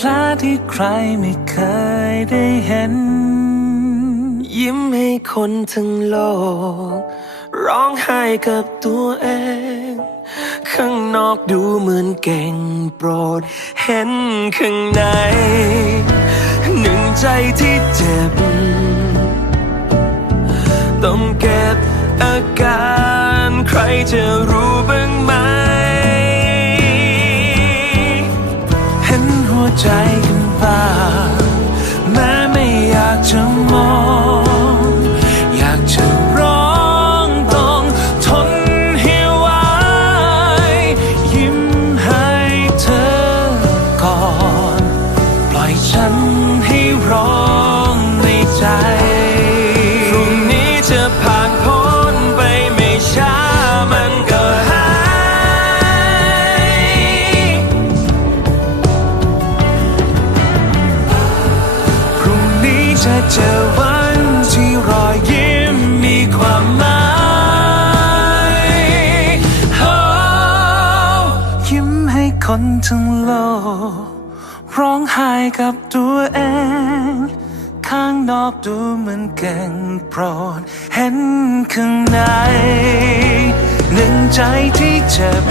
แผลที่ใครไม่เคยได้เห็น ยิ้มให้คนทั้งโลก ร้องไห้กับตัวเอง ข้างนอกดูเหมือนเก่งโปรด เห็นข้างใน หนึ่งใจที่เจ็บ ต้องเก็บอาการ ใครจะรู้บ้าง จะมอง อยากจะร้องต้องทนให้ไหวยิ้มให้เธอก่อน ปล่อยฉันให้ร้องในใจ จะเจอวันที่รอยยิ้มมีความหมายยิ้มให้คนทั้งโลก ร้องไห้กับตัวเอง ข้างนอกดูเหมือนเก่งโปรดเห็นข้างใน หนึ่งใจที่เจ็บ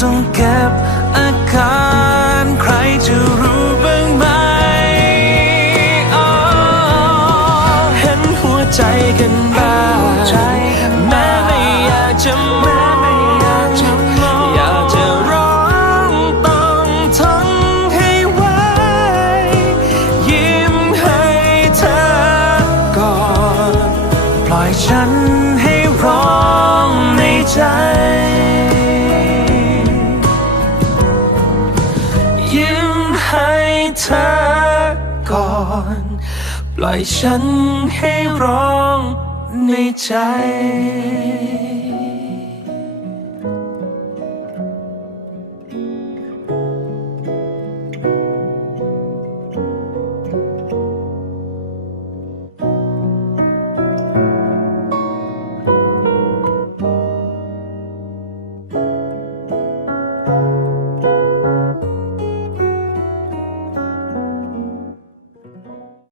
ต้องเก็บอาการใครจะรู้ ใจกันบ้างแม้ไม่อยากจะมองไม่อยากจะมองอยากจะร้องต้องทนให้ไหวยิ้มให้เธอก่อนปล่อยฉันให้ร้องในใจยิ้มให้เธอก่อน ปล่อยฉันให้ร้องในใจ